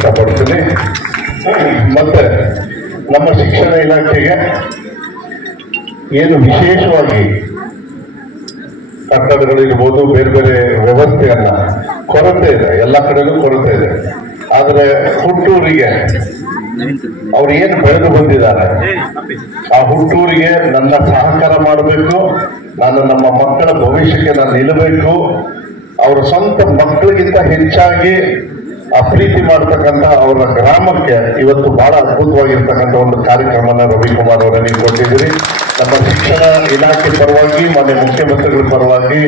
ಇಷ್ಟಪಡ್ತೀನಿ. ಮತ್ತೆ ನಮ್ಮ ಶಿಕ್ಷಣ ಇಲಾಖೆಗೆ ಏನು ವಿಶೇಷವಾಗಿ ಕಟ್ಟಡಗಳಿರ್ಬೋದು, ಬೇರೆ ಬೇರೆ ವ್ಯವಸ್ಥೆಯನ್ನ ಕೊರತೆ ಇದೆ. ಎಲ್ಲ ಕಡೆಗೂ ಕೊರತೆ ಇದೆ. ಆದರೆ ಹುಟ್ಟೂರಿಗೆ ಅವ್ರು ಏನು ಬೆಳೆದು ಬಂದಿದ್ದಾರೆ? ಆ ಹುಟ್ಟೂರಿಗೆ ನನ್ನ ಸಹಕಾರ ಮಾಡಬೇಕು ನಾನು ನಮ್ಮ ಮಕ್ಕಳ ಭವಿಷ್ಯಕ್ಕೆ ನಾನು ನಿಲ್ಲಬೇಕು. ಅವರ ಸ್ವಂತ ಮಕ್ಕಳಿಗಿಂತ ಹೆಚ್ಚಾಗಿ ಆ ಪ್ರೀತಿ ಮಾಡ್ತಕ್ಕಂಥ ಅವರ ಗ್ರಾಮಕ್ಕೆ ಇವತ್ತು ಬಹಳ ಅದ್ಭುತವಾಗಿರ್ತಕ್ಕಂಥ ಒಂದು ಕಾರ್ಯಕ್ರಮನ ರವಿಕುಮಾರ್ ಅವರ ನೀವು ಕೊಟ್ಟಿದ್ದೀರಿ. ನಮ್ಮ ಶಿಕ್ಷಣ ಇಲಾಖೆ ಪರವಾಗಿ, ಮಾನ್ಯ ಮುಖ್ಯಮಂತ್ರಿಗಳ ಪರವಾಗಿ,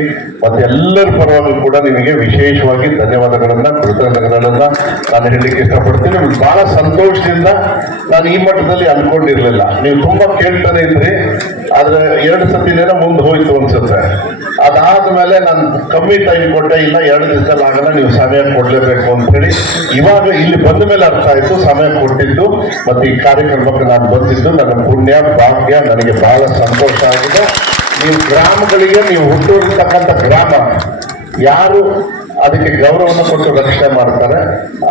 ಮತ್ತೆ ಎಲ್ಲರ ಪರವಾಗಿ ಕೂಡ ನಿಮಗೆ ವಿಶೇಷವಾಗಿ ಧನ್ಯವಾದಗಳನ್ನ, ಕೃತಜ್ಞತೆಗಳನ್ನ ನಾನು ಹೇಳಲಿಕ್ಕೆ ಇಷ್ಟಪಡ್ತೀನಿ. ಬಹಳ ಸಂತೋಷದಿಂದ ನಾನು ಈ ಮಟ್ಟದಲ್ಲಿ ಅನ್ಕೊಂಡಿರ್ಲಿಲ್ಲ ನೀವು ತುಂಬಾ ಕೇಳ್ತಾನೆ ಇದ್ರಿ. ಆದ್ರೆ ಎರಡು ಸತಿನೇನೋ ಮುಂದೆ ಹೋಯ್ತು ಅನ್ಸುತ್ತೆ. ಅದಾದ್ಮೇಲೆ ನಾನು ಕಮ್ಮಿ ಟೈಮ್ ಕೊಟ್ಟೆ, ಇಲ್ಲ ಎರಡು ದಿವಸದಲ್ಲಿ ಆಗಲ್ಲ, ನೀವು ಸಮಯ ಕೊಡ್ಲೇಬೇಕು ಅಂತ ಹೇಳಿ ಇವಾಗ ಇಲ್ಲಿ ಬಂದ ಮೇಲೆ ಅರ್ಥ ಆಯ್ತು, ಸಮಯ ಕೊಟ್ಟಿದ್ದು, ಮತ್ತೆ ಈ ಕಾರ್ಯಕ್ರಮಕ್ಕೆ ನಾನು ಬಂದಿದ್ದು, ನನ್ನ ಪುಣ್ಯ, ಭಾಗ್ಯ, ನನಗೆ ಬಹಳ ಸಂತೋಷ ಆಗಿದೆ. ನೀವು ಗ್ರಾಮಗಳಿಗೆ, ನೀವು ಹುಟ್ಟುರ್ತಕ್ಕಂಥ ಗ್ರಾಮ, ಯಾರು ಅದಕ್ಕೆ ಗೌರವವನ್ನು ಕೊಟ್ಟು ರಕ್ಷಣೆ ಮಾಡ್ತಾರೆ.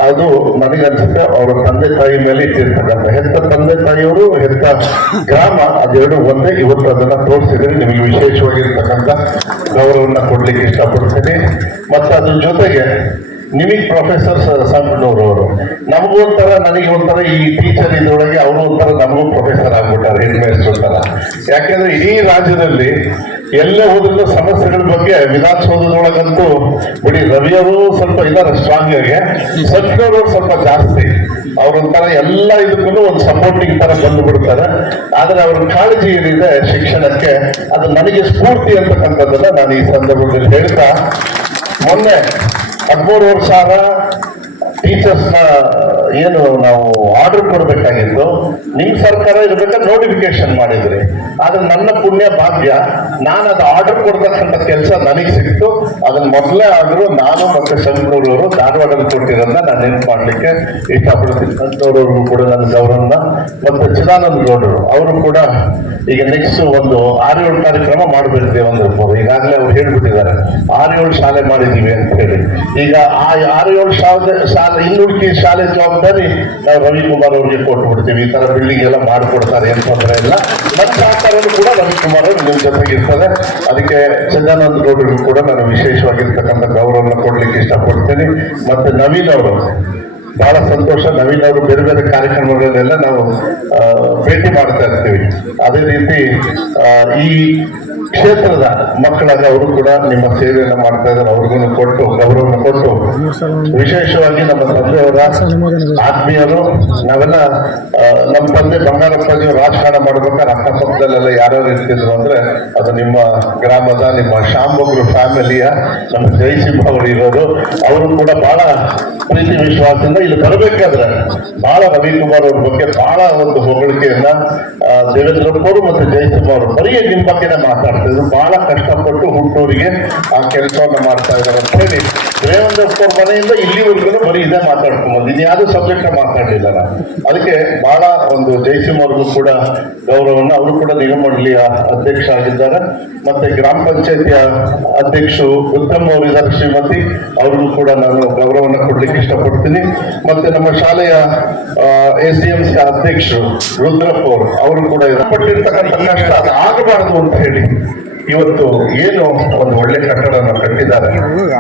ಅದು ನನಗನ್ಸುತ್ತೆ ಅವರ ತಂದೆ ತಾಯಿ ಮೇಲೆ ಇಟ್ಟಿರ್ತಕ್ಕಂಥ. ಹೆತ್ತ ತಂದೆ ತಾಯಿಯವರು, ಹೆತ್ತ ಗ್ರಾಮ, ಅದೆರಡು ಒಂದೇ ಇವತ್ತು ಅದನ್ನ ತೋರಿಸಿದ್ರೆ ನಿಮಗೆ ವಿಶೇಷವಾಗಿರ್ತಕ್ಕಂಥ ಗೌರವವನ್ನು ಕೊಡ್ಲಿಕ್ಕೆ ಇಷ್ಟಪಡ್ತೀನಿ. ಮತ್ತೆ ಅದ್ರ ಜೊತೆಗೆ ನಿಮಗೆ ಪ್ರೊಫೆಸರ್ ಸಂಪಣ್ಣವ್ರು ಅವರು, ನಮಗೂ ಒಂಥರ, ನನಗೆ ಒಂಥರ ಈ ಟೀಚರ್ ಇದ್ರೊಳಗೆ ಅವರು ಒಂಥರ ನಮಗೂ ಪ್ರೊಫೆಸರ್ ಆಗ್ಬಿಟ್ಟಾರೆ ಹೆಡ್ ಮೇಸ್ಟ್ರು ಯಾಕೆಂದ್ರೆ ಇಡೀ ರಾಜ್ಯದಲ್ಲಿ ಎಲ್ಲೇ ಹೋದ್ರೂ ಸಮಸ್ಯೆಗಳ ಬಗ್ಗೆ ವಿಧಾನಸೌಧದೊಳಗಂತೂ ಬಿಡಿ ರವಿಯವರು ಸ್ವಲ್ಪ ಇದಾರೆ ಸ್ಟ್ರಾಂಗ್ ಆಗಿ. ಸಚಿವರು ಸ್ವಲ್ಪ ಜಾಸ್ತಿ. ಅವ್ರೊಂಥರ ಎಲ್ಲ ಇದಕ್ಕೂ ಒಂದು ಸಪೋರ್ಟಿಂಗ್ ತರ ಬಂದು ಬಿಡ್ತಾರೆ. ಆದ್ರೆ ಅವ್ರ ಕಾಳಜಿ ಏನಿದೆ ಶಿಕ್ಷಣಕ್ಕೆ ಅದು ನನಗೆ ಸ್ಫೂರ್ತಿ ಅಂತಕ್ಕಂಥದ್ದನ್ನ ನಾನು ಈ ಸಂದರ್ಭದಲ್ಲಿ ಹೇಳ್ತಾ, ಮೊನ್ನೆ ಹದಿಮೂರುವರೆ ಸಾವಿರ ಟೀಚರ್ಸ್ನ ಏನು ನಾವು ಆರ್ಡರ್ ಕೊಡಬೇಕಾಗಿತ್ತು. ನಿಮ್ಮ ಸರ್ಕಾರ ಇರ್ಬೇಕಾದ್ರೆ ನೋಟಿಫಿಕೇಶನ್ ಮಾಡಿದ್ರಿ. ಆದ್ರೆ ನನ್ನ ಪುಣ್ಯ ಭಾಗ್ಯ, ನಾನು ಅದು ಆರ್ಡರ್ ಕೊಡ್ತಕ್ಕಂಥ ಕೆಲಸ ನನಗೆ ಸಿಕ್ತು. ಅದನ್ನ ಮೊದಲೇ ಆದ್ರೂ ನಾನು ಮತ್ತೆ ಸಂಕೂರವರು ಧಾರವಾಡದಲ್ಲಿ ಕೊಟ್ಟಿರೋದನ್ನ ನಾನು ನೆನ್ಪು ಮಾಡ್ಲಿಕ್ಕೆ ಇಷ್ಟಪಡ್ತೀನಿ. ಸಂತೋರವ್ರಿಗೂ ಕೂಡ ನನ್ನ ಗೌರವನ. ಮತ್ತೆ ಚಿದಾನಂದ ಗೌಡರು, ಅವರು ಕೂಡ ಈಗ ನೆಕ್ಸ್ಟ್ ಒಂದು ಆರು ಏಳು ಕಾರ್ಯಕ್ರಮ ಮಾಡಬೇಕಿದೆ ಒಂದು ಈಗಾಗಲೇ ಅವ್ರು ಹೇಳ್ಬಿಟ್ಟಿದ್ದಾರೆ. ಆರು ಏಳು ಶಾಲೆ ಮಾಡಿದೀವಿ ಅಂತ ಹೇಳಿ. ಈಗ ಆ ಆರು ಏಳು ಶಾಲೆ ಶಾಲೆ ಇನ್ನುಳಿಕೆ ಶಾಲೆ ಜವಾಬ್ದಾರಿ ನಾವು ರವಿಕುಮಾರ್ ಅವ್ರಿಗೆ ಕೊಟ್ಟು ಬಿಡ್ತೀವಿ. ಈ ತರ ಬಿಲ್ಡಿಂಗ್ ಎಲ್ಲ ಮಾಡಿಕೊಡ್ತಾರೆ, ಏನ್ ತೊಂದರೆ ಇಲ್ಲ. ನನ್ನ ಸಹಕಾರನು ಕೂಡ ರವಿಕುಮಾರ್ ಅವರು ನಿಮ್ ಜೊತೆಗೆ ಇರ್ತದೆ ಅದಕ್ಕೆ ಚಂದಾನಂದ ಗೌಡರಿಗೂ ಕೂಡ ನಾನು ವಿಶೇಷವಾಗಿರ್ತಕ್ಕಂಥ ಗೌರವನ ಕೊಡ್ಲಿಕ್ಕೆ ಇಷ್ಟಪಡ್ತೇನೆ. ಮತ್ತೆ ನವೀನ್ ಅವರು, ಬಹಳ ಸಂತೋಷ. ನವೀನ್ ಅವರು ಬೇರೆ ಬೇರೆ ಕಾರ್ಯಕ್ರಮಗಳನ್ನೆಲ್ಲ ನಾವು ಭೇಟಿ ಮಾಡ್ತಾ ಇರ್ತೀವಿ. ಅದೇ ರೀತಿ ಈ ಕ್ಷೇತ್ರದ ಮಕ್ಕಳಾಗ ಅವರು ಕೂಡ ನಿಮ್ಮ ಸೇವೆಯನ್ನು ಮಾಡ್ತಾ ಇದ್ದಾರೆ. ಅವ್ರಿಗೂ ಕೊಟ್ಟು, ಗೌರವವನ್ನು ಕೊಟ್ಟು, ವಿಶೇಷವಾಗಿ ನಮ್ಮ ತಂದೆಯವರ ಆತ್ಮೀಯರು, ನಾವೆಲ್ಲ ನಮ್ಮ ತಂದೆ ಬಂಗಾರಪ್ಪಾಜಿ ರಾಜಕಾರಣ ಮಾಡ್ಬೇಕಾದ್ರೆ ಅಕ್ಕಪಕ್ಕದಲ್ಲೆಲ್ಲ ಯಾರ್ಯಾರು ಇರ್ತಿದ್ರು ಅಂದ್ರೆ ಅದು ನಿಮ್ಮ ಗ್ರಾಮದ, ನಿಮ್ಮ ಶಾಂಬಗ್ರು ಫ್ಯಾಮಿಲಿಯ ನಮ್ಮ ಜಯಸಿಂಹ ಅವರು ಇರೋದು. ಅವರು ಕೂಡ ಬಹಳ ಪ್ರೀತಿ ವಿಶ್ವಾಸದಿಂದ ಇಲ್ಲಿ ಬರಬೇಕಾದ್ರೆ ಬಹಳ ರವಿಕುಮಾರ್ ಅವ್ರ ಬಗ್ಗೆ ಬಹಳ ಒಂದು ಹೊಗಳಿಕೆಯನ್ನ ದೇವೇಂದ್ರಪ್ಪರು ಮತ್ತೆ ಜಯಸಿಂಹ ಅವರು ಬರೀ ನಿಮ್ಮ ಬಗ್ಗೆನೇ ಮಾತಾಡ್ತಿದ್ರು ಬಹಳ ಕಷ್ಟಪಟ್ಟು ಹುಟ್ಟೋರಿಗೆ ಆ ಕೆಲಸವನ್ನ ಮಾಡ್ತಾ ಇದ್ದಾರೆ ಅಂತ ಹೇಳಿ ದೇವೇಂದ್ರಪ್ಪ ಸ್ಕೋರ್ ಮನೆಯಿಂದ ಇಲ್ಲಿವರೆಗೂ ಬರೀ ಇದೇ ಮಾತಾಡ್ಕೊಂಡು ಬಂದಿದ್ದು ಯಾವ್ದು ಸಬ್ಜೆಕ್ಟ್ ಮಾತಾಡಲಿಲ್ಲ ನಾನು. ಅದಕ್ಕೆ ಬಹಳ ಒಂದು ಜಯಸಿಂಹ ಅವ್ರಿಗೂ ಕೂಡ ಗೌರವವನ್ನು ಅವರು ಕೂಡ ನಿಗಮ ಮಂಡಳಿಯ ಅಧ್ಯಕ್ಷ ಆಗಿದ್ದಾರೆ. ಮತ್ತೆ ಗ್ರಾಮ ಪಂಚಾಯತಿಯ ಅಧ್ಯಕ್ಷರು ಉತ್ತಮ ಅವರಿದ್ದಾರೆ ಶ್ರೀಮತಿ. ಅವ್ರಿಗೂ ಕೂಡ ನಾನು ಗೌರವವನ್ನು ಕೊಡ್ಲಿಕ್ಕೆ ಇಷ್ಟಪಡ್ತೀನಿ. ಮತ್ತೆ ನಮ್ಮ ಶಾಲೆಯ ಎಸ್ ಡಿ ಎಂ ಸಿ ಅಧ್ಯಕ್ಷರು ರುದ್ರಪ್ಪ ಅವರು ಅವರು ಕೂಡ ಪಟ್ಟಿರ್ತಕ್ಕಂಥ ಕಷ್ಟ ಅದು ಆಗಬಾರದು ಅಂತ ಹೇಳಿ. ಇವತ್ತು ಏನು ಒಂದು ಒಳ್ಳೆ ಕಟ್ಟಡನ ಕಟ್ಟಿದ್ದಾರೆ?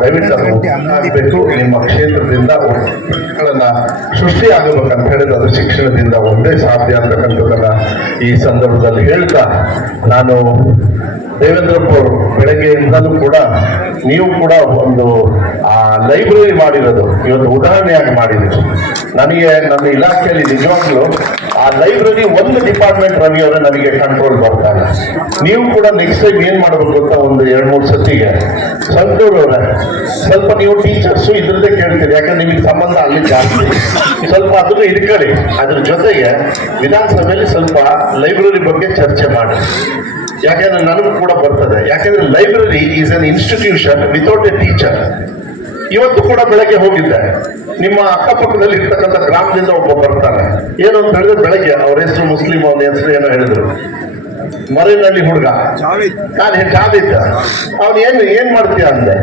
ದಯವಿಟ್ಟು ಆಗಬೇಕು ನಿಮ್ಮ ಕ್ಷೇತ್ರದಿಂದ ಮಕ್ಕಳನ್ನ ಸೃಷ್ಟಿ ಆಗಬೇಕಂತ ಹೇಳಿದ್ರೆ ಅದು ಶಿಕ್ಷಣದಿಂದ ಒಂದೇ ಸಾಧ್ಯ ಅಂತಕ್ಕಂಥದ್ದನ್ನ ಈ ಸಂದರ್ಭದಲ್ಲಿ ಹೇಳ್ತಾ ನಾನು ದೇವೇಂದ್ರಪ್ಪ ಅವರು ಬೆಳಗ್ಗೆಯಿಂದಲೂ ಕೂಡ ನೀವು ಕೂಡ ಒಂದು ಆ ಲೈಬ್ರರಿ ಮಾಡಿರೋದು. ಇವತ್ತು ಉದಾಹರಣೆಯಾಗಿ ಮಾಡಿದ್ರು ನನಗೆ ನನ್ನ ಇಲಾಖೆಯಲ್ಲಿ ನಿಜವಾಗ್ಲೂ ಆ ಲೈಬ್ರರಿ ಒಂದು ಡಿಪಾರ್ಟ್ಮೆಂಟ್ ರವಿ ಅವರೇ ನನಗೆ ಕಂಟ್ರೋಲ್ ಬರ್ತಾರೆ ನೀವು ಕೂಡ ನೆಕ್ಸ್ಟ್ ಟೈಮ್ ಏನ್ ಮಾಡ್ಬೇಕು ಅಂತ ಒಂದು ಎರಡ್ ಮೂರ್ ಸತಿಗೆ? ಅವರೇ ಸ್ವಲ್ಪ ನೀವು ಟೀಚರ್ಸ್ ಇದ್ರದ್ದೇ ಕೇಳ್ತೀರಿ, ಯಾಕಂದ್ರೆ ನಿಮಗೆ ಸಂಬಂಧ ಅಲ್ಲಿ ಜಾಸ್ತಿ. ಸ್ವಲ್ಪ ಅದನ್ನು ಇಟ್ಕೊಳ್ಳಿ ಅದ್ರ ಜೊತೆಗೆ ವಿಧಾನಸಭೆಯಲ್ಲಿ ಸ್ವಲ್ಪ ಲೈಬ್ರರಿ ಬಗ್ಗೆ ಚರ್ಚೆ ಮಾಡಿ. ಯಾಕಂದ್ರೆ ನನಗೂ ಕೂಡ ಬರ್ತದೆ. ಯಾಕಂದ್ರೆ library is an institution without a teacher ಇವತ್ತು ಕೂಡ ಬೆಳಗ್ಗೆ ಹೋಗಿದ್ದೆ. ನಿಮ್ಮ ಅಕ್ಕಪಕ್ಕದಲ್ಲಿ ಇರ್ತಕ್ಕಂಥ ಗ್ರಾಮದಿಂದ ಒಬ್ಬ ಬರ್ತಾನೆ. ಏನು ಅಂತ ಹೇಳಿದ್ರೆ ಬೆಳಗ್ಗೆ, ಅವ್ರ ಹೆಸರು ಮುಸ್ಲಿಂ ಅವನ ಹೆಸರು ಏನೋ ಹೇಳಿದ್ರು. ಮರಿನಳ್ಳಿ ಹುಡುಗ. ನಾನು ಜಾಬಿದ್ದ ಅವ್ನು ಏನು ಏನ್ ಮಾಡ್ತೀಯ ಅಂದೆ.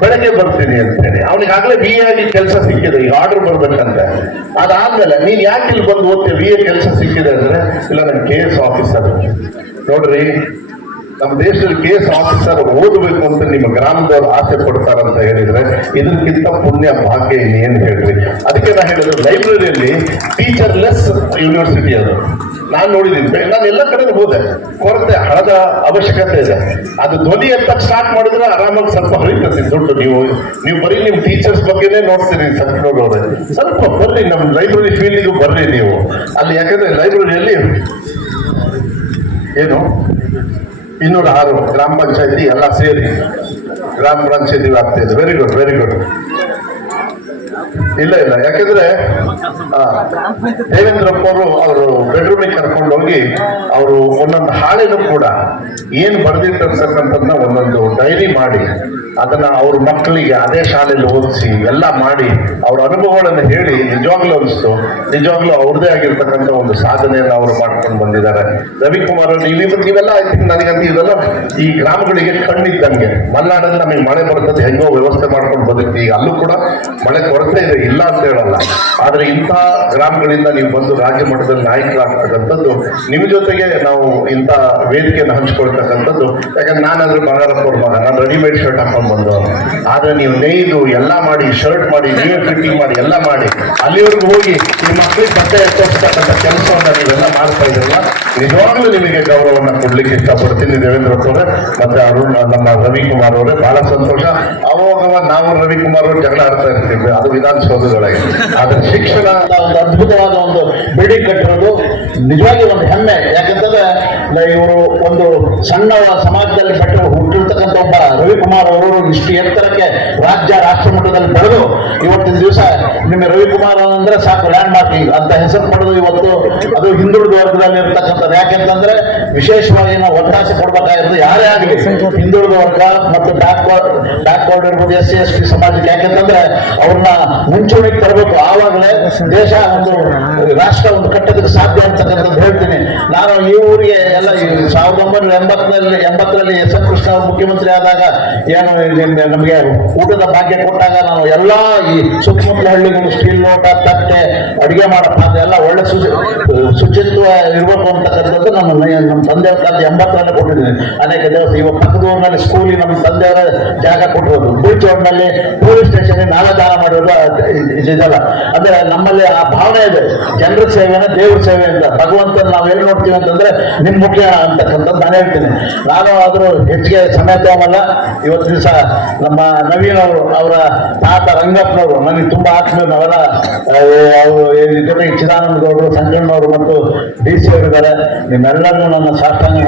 ಬೆಳಗ್ಗೆ ಬರ್ತೀನಿ ಅಂತ ಹೇಳಿ ಅವನಿಗೆ ಆಗ್ಲೇ ಬಿ ಆಗಿ ಕೆಲಸ ಸಿಕ್ಕಿದೆ. ಈಗ ಆರ್ಡರ್ ಬರ್ಬೇಕಂತ. ಅದಾದ್ಮೇಲೆ ನೀನ್ ಯಾಕೆ ಇಲ್ಲಿ ಬಂದು ಓದ್ತೀಯ? ಬಿ ಎ ಕೆಲಸ ಸಿಕ್ಕಿದೆ ಅಂದ್ರೆ ಇಲ್ಲ ನನ್ ಕೆ ಎಸ್ ಆಫೀಸರ್ ನೋಡ್ರಿ ನಮ್ಮ ದೇಶದಲ್ಲಿ ಕೆ ಎಸ್ ಆಫೀಸರ್ ಓದಬೇಕು ಅಂತ ನಿಮ್ಮ ಗ್ರಾಮದವ್ರು ಆಸೆ ಕೊಡ್ತಾರಂತ ಹೇಳಿದ್ರೆ ಇದಕ್ಕಿಂತ ಪುಣ್ಯ ಭಾಗ್ಯ ಇನ್ನೇನು ಹೇಳ್ರಿ. ಅದಕ್ಕೆ ನಾ ಹೇಳಿದ್ರು ಲೈಬ್ರರಿಯಲ್ಲಿ ಟೀಚರ್ಲೆಸ್ ಯೂನಿವರ್ಸಿಟಿ ಅದು. ನಾನು ನೋಡಿದ್ದೀನಿ. ನಾನು ಎಲ್ಲ ಕಡೆ ಹೋದೆ. ಕೊರತೆ, ಹಣದ ಅವಶ್ಯಕತೆ ಇದೆ. ಅದು ಧ್ವನಿ ಎತ್ತ ಸ್ಟಾರ್ಟ್ ಮಾಡಿದ್ರೆ ಆರಾಮಾಗಿ ಸ್ವಲ್ಪ ಹರಿತದೆ ದುಡ್ಡು ನೀವು ನೀವು ಬರೀ ನಿಮ್ಮ ಟೀಚರ್ಸ್ ಬಗ್ಗೆನೇ ನೋಡ್ತೀರಿ ಸತ್ನೋಡವ್ರೆ ಸ್ವಲ್ಪ ಬರ್ರಿ ನಮ್ಮ ಲೈಬ್ರರಿ ಫೀಲ್ಡಿಗೂ ಬರ್ರಿ ನೀವು. ಅಲ್ಲಿ ಯಾಕಂದ್ರೆ ಲೈಬ್ರರಿಯಲ್ಲಿ ಏನು? ಇನ್ನೂರ ಆರು ಗ್ರಾಮ ಪಂಚಾಯತಿ ಎಲ್ಲ ಸೇರಿ ಗ್ರಾಮ ಪಂಚಾಯತಿ ವ್ಯಾಪ್ತಿ ಇದೆ. ವೆರಿ ಗುಡ್ ವೆರಿ ಗುಡ್ ಇಲ್ಲ ಇಲ್ಲ. ಯಾಕಂದ್ರೆ ದೇವೇಂದ್ರಪ್ಪ ಅವರು ಅವರು ಬೆಡ್ರೂಮಿಗೆ ಕರ್ಕೊಂಡು ಹೋಗಿ ಅವರು ಒಂದೊಂದು ಹಾಳೆನೂ ಕೂಡ ಏನು ಬರೆದಿರ್ತಕ್ಕಂಥದ್ದನ್ನ ಒಂದೊಂದು ಡೈರಿ ಮಾಡಿ ಅದನ್ನ ಅವ್ರ ಮಕ್ಕಳಿಗೆ ಅದೇ ಶಾಲೆಯಲ್ಲಿ ಓದಿಸಿ ಎಲ್ಲ ಮಾಡಿ ಅವ್ರ ಅನುಭವಗಳನ್ನು ಹೇಳಿ ನಿಜವಾಗ್ಲೂ ಅನಿಸ್ತು. ನಿಜವಾಗ್ಲೂ ಅವ್ರದೇ ಆಗಿರ್ತಕ್ಕಂಥ ಒಂದು ಸಾಧನೆಯನ್ನು ಅವರು ಮಾಡ್ಕೊಂಡು ಬಂದಿದ್ದಾರೆ. ರವಿಕುಮಾರ್ ಅವರು ನೀವೆಲ್ಲ ಐ ತಿಂಕ್ ನನಗಂತ ಇದೆಲ್ಲ ಈ ಗ್ರಾಮಗಳಿಗೆ ಕಣ್ಣಿದ್ದಂಗೆ. ಮಲೆನಾಡಲ್ಲಿ ನಮಗೆ ಮಳೆ ಬರ್ತದೆ ಹೆಂಗೋ ವ್ಯವಸ್ಥೆ ಮಾಡ್ಕೊಂಡು ಬಂದಿರ್ತೀವಿ ಅಲ್ಲೂ ಕೂಡ ಮಳೆ ಕೊರತೆ ಇದೆ. ಇಲ್ಲ ಅಂತ ಹೇಳಲ್ಲ. ಆದ್ರೆ ಇಂಥ ಗ್ರಾಮಗಳಿಂದ ನೀವು ಬಂದು ರಾಜ್ಯ ಮಟ್ಟದಲ್ಲಿ ನಾಯಕರಾಗ್ತಕ್ಕಂಥದ್ದು, ನಿಮ್ಮ ಜೊತೆಗೆ ನಾವು ಇಂಥ ವೇದಿಕೆಯನ್ನು ಹಂಚ್ಕೊಳ್ತಕ್ಕಂಥದ್ದು, ಯಾಕಂದ್ರೆ ನಾನಾದ್ರೂ ಬಂಗಾರಪ್ಪ ಅವ್ರ ಮಗ, ನಾನು ರೆಡಿಮೇಡ್ ಶರ್ಟ್ ಹಾಕೊಂಡು ಬಂದವನು. ಆದ್ರೆ ನೀವು ನೇಯ್ದು ಎಲ್ಲ ಮಾಡಿ ಶರ್ಟ್ ಮಾಡಿ ನೀವೇ ಫಿಟ್ಟಿಂಗ್ ಮಾಡಿ ಎಲ್ಲ ಮಾಡಿ, ಅಲ್ಲಿವರೆಗೂ ಹೋಗಿ ನಿಮ್ಮ ಮಕ್ಕಳಿಗೆ ಬಟ್ಟೆ ತೋರಿಸ್ತಕ್ಕಂಥ ಕೆಲಸವನ್ನ ನೀವೆಲ್ಲ ಮಾಡ್ತಾ ಇದ್ರಲ್ಲ ನಿಜವಾಗ್ಲೂ ನಿಮಗೆ ಗೌರವವನ್ನು ಕೊಡ್ಲಿಕ್ಕೆ ಇಷ್ಟಪಡ್ತೀನಿ ದೇವೇಂದ್ರ ಅವರೇ. ಮತ್ತೆ ಅರುಣ್, ನಮ್ಮ ರವಿಕುಮಾರ್ ಅವರೇ, ಬಹಳ ಸಂತೋಷ. ಅವಾಗ ನಾವು ರವಿಕುಮಾರ್ ಅವರು ಜಗಳ ಆಡ್ತಾ ಇರ್ತೀವಿ, ಅದು ವಿಧಾನಸೌಧಗಳಾಗಿ ಆದ್ರೆ ಶಿಕ್ಷಣ ಒಂದು ಅದ್ಭುತವಾದ ಒಂದು ಬಿಲ್ಡಿಂಗ್ ಕಟ್ಟಿರೋದು ನಿಜವಾಗಿ ಒಂದು ಹೆಮ್ಮೆ. ಯಾಕಂತಂದ್ರೆ ಇವರು ಒಂದು ಸಣ್ಣ ಸಮಾಜದಲ್ಲಿ ಕಟ್ಟಿರೋ ಹುಟ್ಟಿರ್ತಕ್ಕಂಥ ಒಬ್ಬ ರವಿಕುಮಾರ್ ಅವರು ಇಷ್ಟು ಎತ್ತರಕ್ಕೆ ರಾಜ್ಯ ರಾಷ್ಟ್ರ ಮಟ್ಟದಲ್ಲಿ ಪಡೆದು ಇವತ್ತಿನ ದಿವಸ ನಿಮ್ಮ ರವಿಕುಮಾರ್ ಅಂದ್ರೆ ಸಾಕು ಲ್ಯಾಂಡ್ ಮಾರ್ಕ್ ಅಂತ ಹೆಸರು ಪಡೆದು ಇವತ್ತು ಅದು ಹಿಂದುಳಿದ ವರ್ಗದಲ್ಲಿ ಇರ್ತಕ್ಕಂಥದ್ದು. ಯಾಕೆಂತಂದ್ರೆ ವಿಶೇಷವಾಗಿ ನಾವು ಒತ್ತಾಸೆ ಕೊಡ್ಬೇಕಾಗಿರೋದು ಯಾರೇ ಆಗಲಿ, ಹಿಂದುಳಿದ ವರ್ಗ ಮತ್ತು ಬ್ಯಾಕ್ವರ್ಡ್ ಇರ್ಬೋದು, ಎಸ್ ಸಿ, ಎಸ್ ಟಿ ಸಮಾಜಕ್ಕೆ. ಯಾಕೆಂತಂದ್ರೆ ಅವ್ರನ್ನ ಮುಂಚೂಣಿಗೆ ತರಬೇಕು. ಆವಾಗಲೇ ದೇಶ ಒಂದು ರಾಷ್ಟ್ರ ಒಂದು ಕಟ್ಟೋದಕ್ಕೆ ಸಾಧ್ಯ ಅಂತಕ್ಕಂಥದ್ದು ಹೇಳ್ತೀನಿ. ನಾನು ಈ ಊರಿಗೆ ಎಲ್ಲ ಸಾವಿರದ ಒಂಬೈನೂರ ಎಂಬತ್ತರಲ್ಲಿ ಎಂಬತ್ತರಲ್ಲಿ ಎಸ್ ಕೃಷ್ಣ ಮುಖ್ಯಮಂತ್ರಿ ಆದಾಗ ಏನು ನಮಗೆ ಊಟದ ಭಾಗ್ಯ ಕೊಟ್ಟಾಗ ನಾನು ಎಲ್ಲಾ ಈ ಸುತ್ತಮುತ್ತಲ ಹಳ್ಳಿಗಳು, ಸ್ಟೀಲ್ ಲೋಟ ತಟ್ಟೆ, ಅಡಿಗೆ ಮಾಡೋ ಪಾತ್ರೆ ಎಲ್ಲ ಒಳ್ಳೆ ಶುಚಿ ಶುಚಿತ್ವ ಅಂತಕ್ಕಂಥದ್ದು ನಮ್ಮ ತಂದೆ ಕಾಲದ ಎಂಬತ್ತರಲ್ಲಿ ಕೊಟ್ಟಿದ್ದೀನಿ ಅನೇಕ ದಿವಸ ಇವಾಗ ಪಕ್ಕದ ಊರಿನಲ್ಲಿ ಸ್ಕೂಲಿಗೆ ನಮ್ಮ ತಂದೆಯವರ ಜಾಗ ಕೊಟ್ಟಿರೋದು. ಬೀಚೋಡ್ನಲ್ಲಿ ಪೊಲೀಸ್ ಸ್ಟೇಷನ್ ನಾವೇ ದಾನ ಮಾಡಿರೋದು ಇದಲ್ಲ. ಅಂದ್ರೆ ನಮ್ಮಲ್ಲಿ ಆ ಭಾವನೆ ಇದೆ. ಜನರ ಸೇವೆನ ದೇವ್ರ ಸೇವೆ ಅಂತ. ಭಗವಂತನ ನಾವು ಏನು ನೋಡ್ತೀವಿ ಅಂತಂದ್ರೆ ನಿಮ್ ಮುಖ್ಯ ಅಂತಕ್ಕಂಥದ್ದು ನಾನು ಹೇಳ್ತೀನಿ. ನಾನು ಆದರೂ ಹೆಚ್ಚಿಗೆ ಸಮಯ ತಗೊಂಬಲ್ಲ. ಇವತ್ತು ದಿವಸ ನಮ್ಮ ನವೀನ್ ಅವರು, ಅವರ ತಾತ ರಂಗಪ್ಪನವರು ನನಗೆ ತುಂಬಾ ಆತ್ಮೀಯ ಅವರ ಅವರು ಅವ್ರು ಜೊತೆಗೆ ಚಿದಾನಂದ ಗೌಡರು ಸಂಜಣ್ಣವರು ಮತ್ತು ಡಿ ಸಿ ಅವರಿದ್ದಾರೆ. ನಿಮ್ಮೆಲ್ಲರಿಗೂ ನನ್ನ ಸಾಷ್ಟಾಂಗ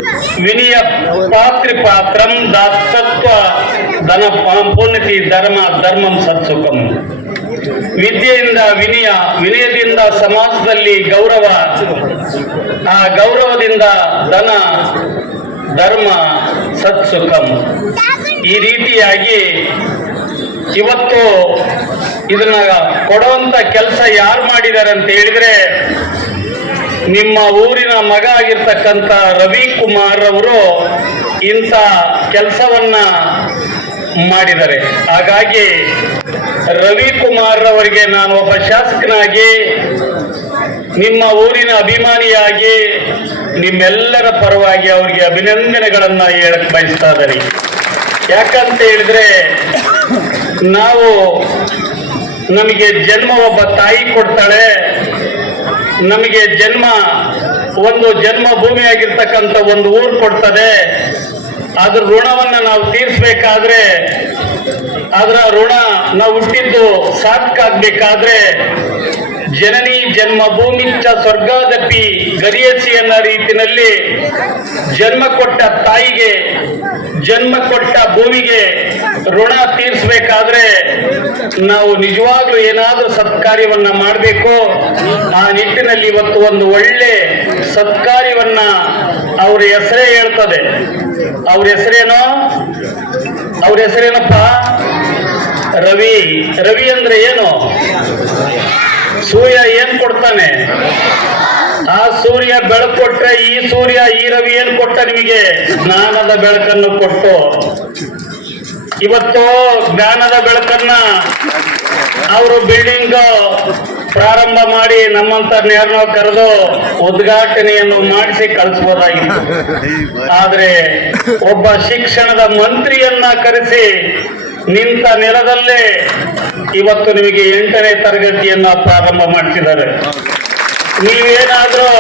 ಪಾತ್ರಿ ಪಾತ್ರಂ ದಾಸತ್ವ ಧನ ಪೂರ್ಣತಿ ಧರ್ಮ ಧರ್ಮಂ ಸತ್ಸುಖಂ ವಿದ್ಯೆಯಿಂದ ವಿನಯ, ವಿನಯದಿಂದ ಸಮಾಜದಲ್ಲಿ ಗೌರವ, ಆ ಗೌರವದಿಂದ ಧನ, ಧರ್ಮ, ಸತ್ಸುಖಂ। ಈ ರೀತಿಯಾಗಿ ಇವತ್ತು ಇದನ್ನ ಕೊಡುವಂತ ಕೆಲಸ ಯಾರು ಮಾಡಿದ್ದಾರೆ ಅಂತ ಹೇಳಿದ್ರೆ ನಿಮ್ಮ ಊರಿನ ಮಗ ಆಗಿರ್ತಕ್ಕಂಥ ರವಿ ಕುಮಾರ್ ಅವರು ಇಂಥ ಕೆಲಸವನ್ನ ಮಾಡಿದ್ದಾರೆ. ಹಾಗಾಗಿ ರವಿ ಕುಮಾರ್ ಅವರಿಗೆ ನಾನು ಒಬ್ಬ ಶಾಸಕನಾಗಿ, ನಿಮ್ಮ ಊರಿನ ಅಭಿಮಾನಿಯಾಗಿ, ನಿಮ್ಮೆಲ್ಲರ ಪರವಾಗಿ ಅವರಿಗೆ ಅಭಿನಂದನೆಗಳನ್ನ ಹೇಳಕ್ ಬಯಸ್ತಾ ಇದ್ದಾರೆ ಯಾಕಂತ ಹೇಳಿದ್ರೆ, ನಾವು ನಮಗೆ ಜನ್ಮ ಒಬ್ಬ ತಾಯಿ ಕೊಡ್ತಾಳೆ. ನಮಗೆ ಜನ್ಮ, ಒಂದು ಜನ್ಮ ಭೂಮಿಯಾಗಿರ್ತಕ್ಕಂಥ ಒಂದು ಊರು ಕೊಡ್ತದೆ. ಅದ್ರ ಋಣವನ್ನ ನಾವು ತೀರಿಸಬೇಕಾದ್ರೆ, ಅದರ ಋಣ ನಾವು ಹುಟ್ಟಿದ್ದು ಸಾರ್ಥಕ ಆಗ್ಬೇಕಾದ್ರೆ ಜನನಿ ಜನ್ಮ ಭೂಮಿಚ್ಚ ಸ್ವರ್ಗಾದಪಿ ಗರಿಯಸಿ ಅನ್ನೋ ರೀತಿನಲ್ಲಿ ಜನ್ಮ ಕೊಟ್ಟ ತಾಯಿಗೆ, ಜನ್ಮ ಕೊಟ್ಟ ಭೂಮಿಗೆ ಋಣ ತೀರಿಸಬೇಕಾದ್ರೆ ನಾವು ನಿಜವಾಗ್ಲೂ ಏನಾದ್ರೂ ಸತ್ಕಾರ್ಯವನ್ನ ಮಾಡಬೇಕು, ಆ ನಿಟ್ಟಿನಲ್ಲಿ ಇವತ್ತು ಒಂದು ಒಳ್ಳೆ ಸತ್ಕಾರ್ಯವನ್ನ ಅವ್ರ ಹೆಸರೇ ಹೇಳ್ತದೆ. ಅವ್ರ ಹೆಸರೇನೋ? ಅವ್ರ ಹೆಸರೇನಪ್ಪ? ರವಿ. ರವಿ ಅಂದ್ರೆ ಏನು? ಸೂರ್ಯ ಏನ್ ಕೊಡ್ತಾನೆ? ಆ ಸೂರ್ಯ ಬೆಳಕು ಕೊಟ್ಟರೆ ಈ ಸೂರ್ಯ, ಈ ರವಿ ಏನ್ ಕೊಟ್ಟ ನಿಮಗೆ? ಜ್ಞಾನದ ಬೆಳಕನ್ನು ಕೊಟ್ಟು. ಇವತ್ತು ಜ್ಞಾನದ ಬೆಳಕನ್ನ ಅವರು ಬಿಲ್ಡಿಂಗ್ ಪ್ರಾರಂಭ ಮಾಡಿ ನಮ್ಮಂತ ನಮ್ಮಂತರ್ನ್ಯಾರನ್ನೋ ಕರೆದು ಉದ್ಘಾಟನೆಯನ್ನು ಮಾಡಿಸಿ ಕಳಿಸಬಹುದಾಗಿತ್ತು ಆದ್ರೆ ಒಬ್ಬ ಶಿಕ್ಷಣದ ಮಂತ್ರಿಯನ್ನ ಕರೆಸಿ ನಿಂತ ನೆಲದಲ್ಲೇ ಇವತ್ತು ನಿಮಗೆ ಎಂಟನೇ ತರಗತಿಯನ್ನ ಪ್ರಾರಂಭ ಮಾಡಿಸಿದ್ದಾರೆ ನೀವೇನಾದ್ರೂ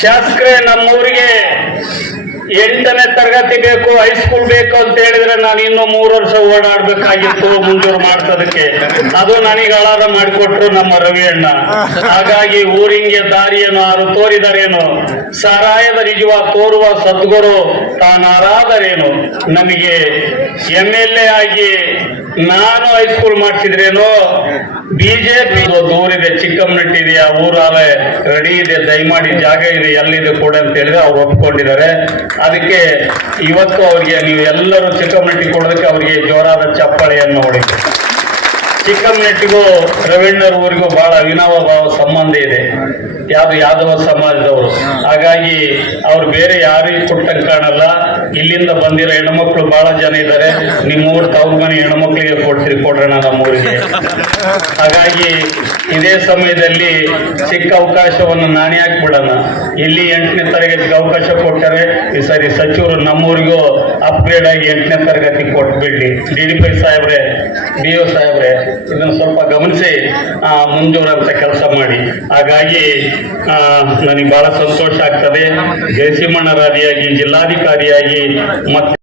ಶಾಸಕರೇ ನಮ್ಮೂರಿಗೆ ಎಂಟನೇ ತರಗತಿ ಬೇಕು ಹೈಸ್ಕೂಲ್ ಬೇಕು ಅಂತ ಹೇಳಿದ್ರೆ ನಾನು ಇನ್ನೂ ಮೂರು ವರ್ಷ ಓಡಾಡ್ಬೇಕಾಗಿತ್ತು ಮುಂದೂರು ಮಾಡ್ಸೋದಕ್ಕೆ. ಅದು ನನಗೆ ಅಳಾದ ಮಾಡಿಕೊಟ್ರು ನಮ್ಮ ರವಿ ಅಣ್ಣ ಹಾಗಾಗಿ ಊರಿಂಗೆ ದಾರಿಯನ್ನು ಯಾರು ತೋರಿದರೇನು? ಸಾರಾಯದ ನಿಜವ ತೋರುವ ಸದ್ಗುರು ತಾನಾರಾದರೇನು? ನಮಗೆ ಎಂ ಎಲ್ ಎ ಆಗಿ ನಾನು ಹೈಸ್ಕೂಲ್ ಮಾಡಿಸಿದ್ರೇನು? ಬಿಜೆಪಿ ದೂರಿದೆ ಚಿಕ್ಕಮ್ಮನಟ್ಟಿ ಇದೆಯಾ ಆ ಊರಾಲೆ ರೆಡಿ ಇದೆ, ದಯಮಾಡಿ ಜಾಗ ಇದೆ, ಎಲ್ಲಿದೆ ಕೂಡ ಅಂತ ಹೇಳಿದ್ರೆ ಅವ್ರು ಒಪ್ಕೊಂಡಿದ್ದಾರೆ. ಅದಕ್ಕೆ ಇವತ್ತು ಅವರಿಗೆ ನೀವು ಎಲ್ಲರೂ ಚಿಕ್ಕಮಟ್ಟಿ ಕೊಡೋದಕ್ಕೆ ಅವರಿಗೆ ಜೋರಾದ ಚಪ್ಪಾಳೆಯನ್ನು ಹೊಡಿ ಚಿಕ್ಕಮ್ಮನಟ್ಟಿಗೂ ಊರಿಗೂ ಬಹಳ ಅವಿನಾವ ಭಾವ ಸಂಬಂಧ ಇದೆ. ಯಾವ್ದು ಯಾದವ ಸಮಾಜದವರು. ಹಾಗಾಗಿ ಅವ್ರು ಬೇರೆ ಯಾರಿಗೆ ಕೊಟ್ಟಂಗೆ ಕಾಣಲ್ಲ. ಇಲ್ಲಿಂದ ಬಂದಿರೋ ಹೆಣ್ಮಕ್ಳು ಬಹಳ ಜನ ಇದ್ದಾರೆ. ನಿಮ್ಮೂರು ತವ್ರ ಮನೆ ಹೆಣ್ಮಕ್ಳಿಗೆ ಕೊಡ್ತೀರಿ ಕೊಡ್ರಣ ನಮ್ಮೂರಿಗೆ ಹಾಗಾಗಿ ಇದೇ ಸಮಯದಲ್ಲಿ ಸಿಕ್ಕ ಅವಕಾಶವನ್ನು ನಾನೇ ಹಾಕ್ಬಿಡೋಣ. ಇಲ್ಲಿ ಎಂಟನೇ ತರಗತಿಗೆ ಅವಕಾಶ ಕೊಟ್ಟರೆ, ಈ ಸರಿ ಸಚಿವರು ನಮ್ಮೂರಿಗೂ ಅಪ್ಗ್ರೇಡ್ ಆಗಿ ಎಂಟನೇ ತರಗತಿ ಕೊಟ್ಬಿಡ್ಲಿ. ಡಿ ಡಿ ಪಿ ಸಾಹೇಬ್ರೆ, ಬಿ ಒ ಸಾಹೇಬ್ರೆ. ಇದನ್ನು ಸ್ವಲ್ಪ ಗಮನಿಸಿ ಮುಂದುವರಂತ ಕೆಲಸ ಮಾಡಿ. ಹಾಗಾಗಿ ನನಗೆ ಬಹಳ ಸಂತೋಷ ಆಗ್ತದೆ. ಜಯಸಿಂಹಣ್ಣರಾದಿಯಾಗಿ ಜಿಲ್ಲಾಧಿಕಾರಿಯಾಗಿ ಮತ್ತೆ